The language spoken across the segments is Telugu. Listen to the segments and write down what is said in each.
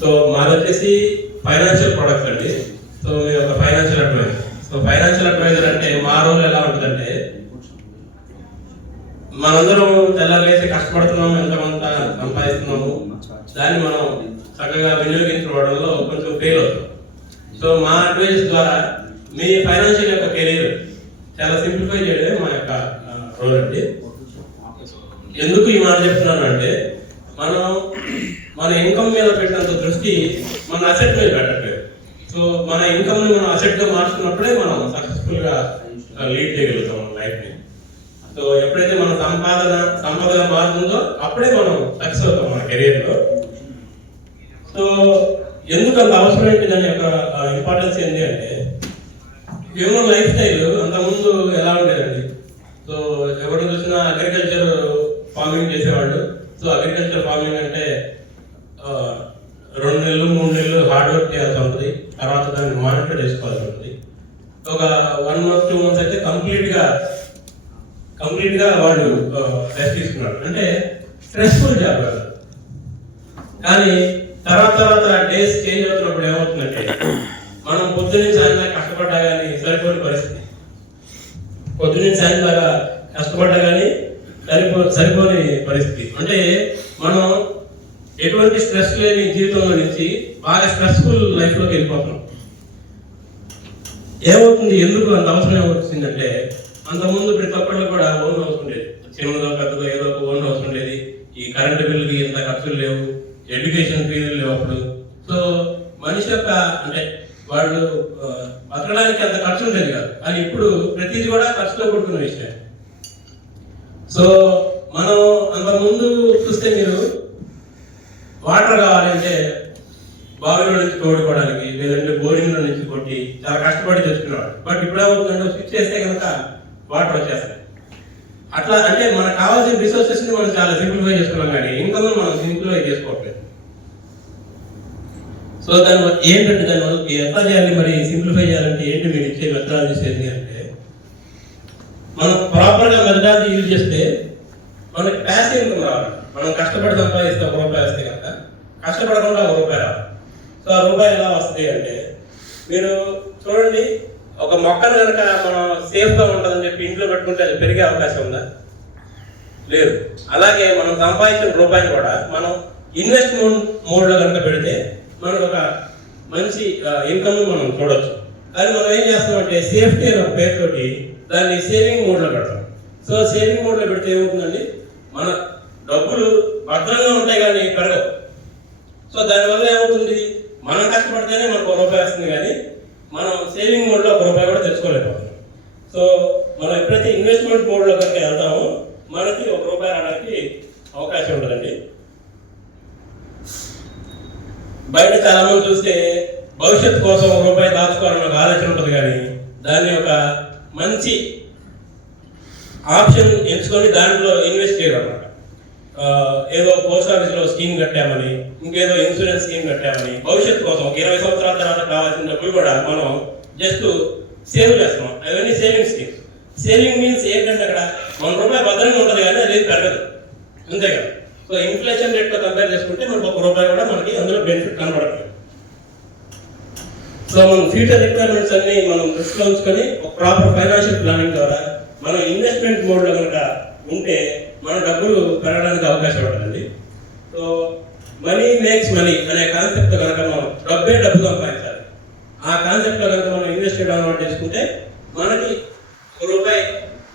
సో మాది వచ్చేసి ఫైనాన్షియల్ ప్రొడక్ట్స్ అండి సో మీ ఒక financial adviser so financial adviser అంటే మా రోల్ ఎలా ఉంటుందంటే మనందరం తెల్లలేసి కష్టపడుతున్నాము ఎంతమంత సంపాదిస్తున్నాము దాన్ని మనం చక్కగా వినియోగించుకోవడంలో కొంచెం ఫెయిల్ అవుతాం. సో మా అడ్వైజ్ ద్వారా మీ ఫైనాన్షియల్ యొక్క కెరీర్ చాలా సింప్లిఫై చేయడమే మా యొక్క రోల్ అండి. ఎందుకు ఈ మాట చెప్తున్నాను అంటే మనం మన ఇన్కమ్ మీద పెట్టినంత దృష్టి మన అసెట్ మీద పెట్టట్లేదు. సో మన ఇన్కమ్ని మనం అసెట్గా మార్చుకున్నప్పుడే మనం సక్సెస్ఫుల్గా లీడ్ చేయగలుగుతాం మన లైఫ్ని. సో ఎప్పుడైతే మన సంపాదన సంపదగా మారుతుందో అప్పుడే మనం సక్సెస్ అవుతాం మన కెరియర్లో. సో ఎందుకు అంత అవసరం ఏంటి దాని యొక్క ఇంపార్టెన్స్ ఏంటి అంటే హ్యూమన్ లైఫ్ స్టైల్ అంతకుముందు ఎలా ఉండేదండి? సో ఎవరు చూసినా అగ్రికల్చర్ ఫార్మింగ్ చేసేవాళ్ళు. సో అగ్రికల్చర్ ఫార్మింగ్ అంటే రెండు నెలలు మూడు నెలలు హార్డ్ వర్క్ చేయాల్సి ఉంటుంది. తర్వాత దాన్ని మానిటర్ చేసుకోవాల్సి ఉంటుంది. ఒక వన్ మంత్ టూ మంత్స్ అయితే కంప్లీట్గా కంప్లీట్గా వాళ్ళు రెస్ట్ తీసుకున్నారు. అంటే స్ట్రెస్ఫుల్ జాబ్ కానీ తర్వాత తర్వాత డేస్ చేంజ్ అవుతున్నప్పుడు ఏమవుతుందంటే మనం పొద్దున్న సాయంత్రం కష్టపడ్డా కానీ సరిపోని పరిస్థితి. పొద్దున్నే సాయంత్రం కష్టపడ్డా కానీ సరిపో సరిపోని పరిస్థితి. అంటే మనం ఎటువంటి స్ట్రెస్ లేని జీవితంలో నుంచి బాగా స్ట్రెస్ఫుల్ లైఫ్లోకి వెళ్ళిపోతున్నాం. ఏమవుతుంది? ఎందుకు అంత అవసరం ఏమవుతుందంటే అంతకుముందు ప్రతి ఒక్కళ్ళు కూడా ఓన్ హౌస్ ఉండేది. చిన్నదో పెద్దదో ఏదో ఒక ఓన్ హౌస్ ఉండేది. ఈ కరెంటు బిల్లుకి ఇంత ఖర్చులు లేవు. ఎడ్యుకేషన్ ఫీజులు లేవు అప్పుడు. సో మనిషి యొక్క అంటే వాళ్ళు బతకడానికి అంత ఖర్చు ఉండేది కాదు. కానీ ఇప్పుడు ప్రతిదీ కూడా ఖర్చుతో కూడుకున్న విషయం సో మనం అంత ముందు చూస్తే మీరు వాటర్ కావాలంటే బావిలో నుంచి తోడుకోవడానికి లేదంటే బోరింగ్లో నుంచి కొట్టి చాలా కష్టపడి తెచ్చుకున్నాడు బట్ ఇప్పుడు ఏమవుతుందంటే స్విచ్ చేస్తే కనుక వాటర్ వచ్చేస్తాయి. అట్లా అంటే మనకు కావాల్సిన రిసోర్సెస్ని మనం చాలా సింప్లిఫై చేసుకున్నాం కానీ ఇంకా మనం సింప్లిఫై చేసుకోవట్లేదు. సో దాని వల్ల ఏంటంటే దాని వల్ల ఎట్లా చేయాలి మరి? సింప్లిఫై చేయాలంటే ఏంటి మీరు ఇచ్చే మెథడాలజీస్ ఏంటి అంటే మనం ప్రాపర్గా మెథడాలజీ యూజ్ చేస్తే మనకి ప్యాసివ్ ఇన్కమ్ రావాలి. మనం కష్టపడి సంపాదిస్తే ఒక రూపాయి వస్తే కనుక కష్టపడకుండా ఒక రూపాయి రావాలి. రూపాయి ఎలా వస్తుంది అంటే మీరు చూడండి ఒక మొక్కను కనుక మనం సేఫ్గా ఉంటుందని చెప్పి ఇంట్లో పెట్టుకుంటే అది పెరిగే అవకాశం ఉందా? లేదు. అలాగే మనం సంపాదించిన రూపాయిని కూడా మనం ఇన్వెస్ట్మెంట్ మోడ్లో కనుక పెడితే మనకు ఒక మంచి ఇన్కమ్ మనం చూడవచ్చు కానీ మనం ఏం చేస్తామంటే సేఫ్టీ అనే ఒక పేరుతోటి దాన్ని సేవింగ్ మోడ్లో పెడతాం. సో సేవింగ్ మోడ్లో పెడితే ఏమవుతుందండి? మన డబ్బులు భద్రంగా ఉంటాయి కానీ పెరగవు. సో దానివల్ల ఏమవుతుంది? మనం కష్టపడితేనే మనకు ఒక రూపాయి వస్తుంది కానీ మనం సేవింగ్ మోడ్లో ఒక రూపాయి కూడా తెచ్చుకోలేకపోతున్నాం. సో మనం ఎప్పుడైతే ఇన్వెస్ట్మెంట్ మోడ్లో కనుక వెళ్తామో మనకి ఒక రూపాయి రావడానికి అవకాశం ఉంటుందండి. బయట చాలామంది చూస్తే భవిష్యత్తు కోసం ఒక రూపాయి దాచుకోవాలని ఒక ఆలోచన ఉంటుంది కానీ దాన్ని ఒక మంచి ఆప్షన్ ఎంచుకొని దాంట్లో ఇన్వెస్ట్ చేయడం అన్నమాట. ఏదో పోస్ట్ ఆఫీస్లో స్కీమ్ కట్టామని ఇంకేదో ఇన్సూరెన్స్ స్కీమ్ కట్టామని భవిష్యత్తు కోసం ఒక ఇరవై సంవత్సరాల తర్వాత కావాల్సిన డబ్బులు కూడా మనం జస్ట్ సేవ్ చేస్తాం అవన్నీ సేవింగ్ స్కీమ్స్ సేవింగ్ మీన్స్ ఏంటంటే అక్కడ మన రూపాయి భద్రంగా ఉంటుంది కానీ అది పెరగదు. అంతే కదా? సో ఇన్ఫ్లేషన్ రేట్తో కంపేర్ చేసుకుంటే మనకు ఒక రూపాయి కూడా మనకి అందులో బెనిఫిట్ కనబడట్లేదు. సో మనం ఫ్యూచర్ రిక్వైర్మెంట్స్ అన్ని మనం దృష్టిలో ఉంచుకొని ఒక ప్రాపర్ ఫైనాన్షియల్ ప్లానింగ్ ద్వారా మనం ఇన్వెస్ట్మెంట్ మోడ్లో కనుక ఉంటే డబ్బులు పెరగడానికి అవకాశం ఉంటుందండి సో మనీ మేక్స్ మనీ అనే కాన్సెప్ట్ కనుక మనం డబ్బే డబ్బు సంపాదించాలి. ఆ కాన్సెప్ట్లో కనుక మనం ఇన్వెస్ట్ చేయడం చేసుకుంటే మనకి ఒక రూపాయి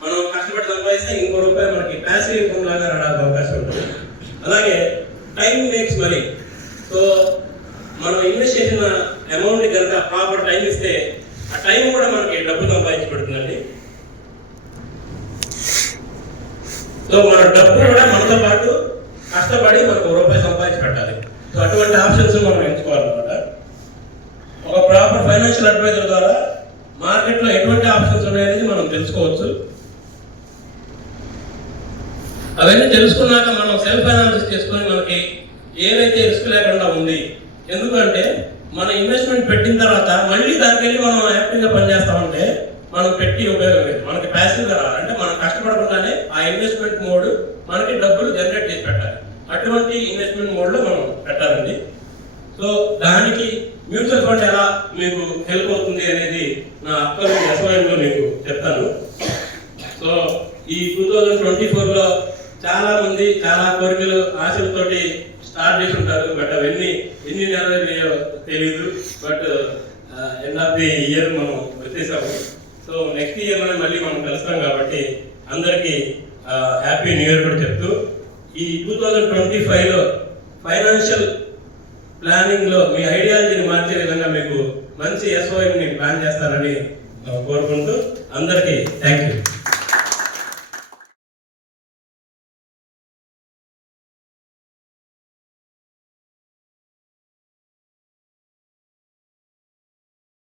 మనం కష్టపడి సంపాదిస్తే ఇంకో రూపాయి మనకి ప్యాసివ్ ఇన్కమ్ లాగా రావడానికి అవకాశం ఉంటుంది. అలాగే టైం మేక్స్ మనీ సో మనం ఇన్వెస్ట్ చేసిన అమౌంట్ కనుక ప్రాపర్ టైం ఇస్తే ఆ టైం కూడా మనకి డబ్బు సంపాదించాలి సో మన డబ్బు కూడా మనతో పాటు కష్టపడి మనకు రూపాయి సంపాదించి పెట్టాలి. సో అటువంటి ఆప్షన్స్ మనం ఎంచుకోవాలన్నమాట. ఒక ప్రాపర్ ఫైనాన్షియల్ అడ్వైజర్ ద్వారా మార్కెట్లో ఎటువంటి ఆప్షన్స్ అనేది మనం తెలుసుకోవచ్చు. అవన్నీ తెలుసుకున్నాక మనం సెల్ఫ్ అనాలిసిస్ చేసుకొని మనకి ఏదైతే రిస్క్ లేకుండా ఉంది ఎందుకంటే మన ఇన్వెస్ట్మెంట్ పెట్టిన తర్వాత మళ్ళీ దానికి వెళ్ళి మనం యాక్టివ్గా పనిచేస్తామంటే మనం పెట్టి ఉపయోగం లేదు. మనకి ప్యాసివ్గా రావాలి. అంటే మనం కష్టపడకుండానే ఆ ఇన్వెస్ట్మెంట్ మోడ్ మనకి డబ్బులు జనరేట్ చేసి పెట్టాలి. అటువంటి ఇన్వెస్ట్మెంట్ మోడ్లో మనం పెట్టాలండి. సో దానికి మ్యూచువల్ ఫండ్ ఎలా మీకు హెల్ప్ అవుతుంది అనేది నా అప్కమింగ్ ఎస్ఐఎంలో మీకు చెప్తాను. సో ఈ టూ థౌజండ్ ట్వంటీ ఫోర్లో చాలా మంది చాలా కోరికలు ఆశలతోటి స్టార్ట్ చేసి ఉంటారు. బట్ అవన్నీ ఎన్ని నెలలు తెలియదు but end of the year మనం వచ్చేసాము. సో నెక్స్ట్ ఇయర్లోనే మళ్ళీ మనం కలుస్తాం కాబట్టి అందరికీ హ్యాపీ న్యూ ఇయర్ కూడా చెప్తూ ఈ టూ థౌజండ్ ట్వంటీ ఫైవ్లో ఫైనాన్షియల్ ప్లానింగ్లో మీ ఐడియాలజీని మార్చే విధంగా మీకు మంచి ఎస్ఓఎంని ప్లాన్ చేస్తారని కోరుకుంటూ అందరికీ థ్యాంక్ యూ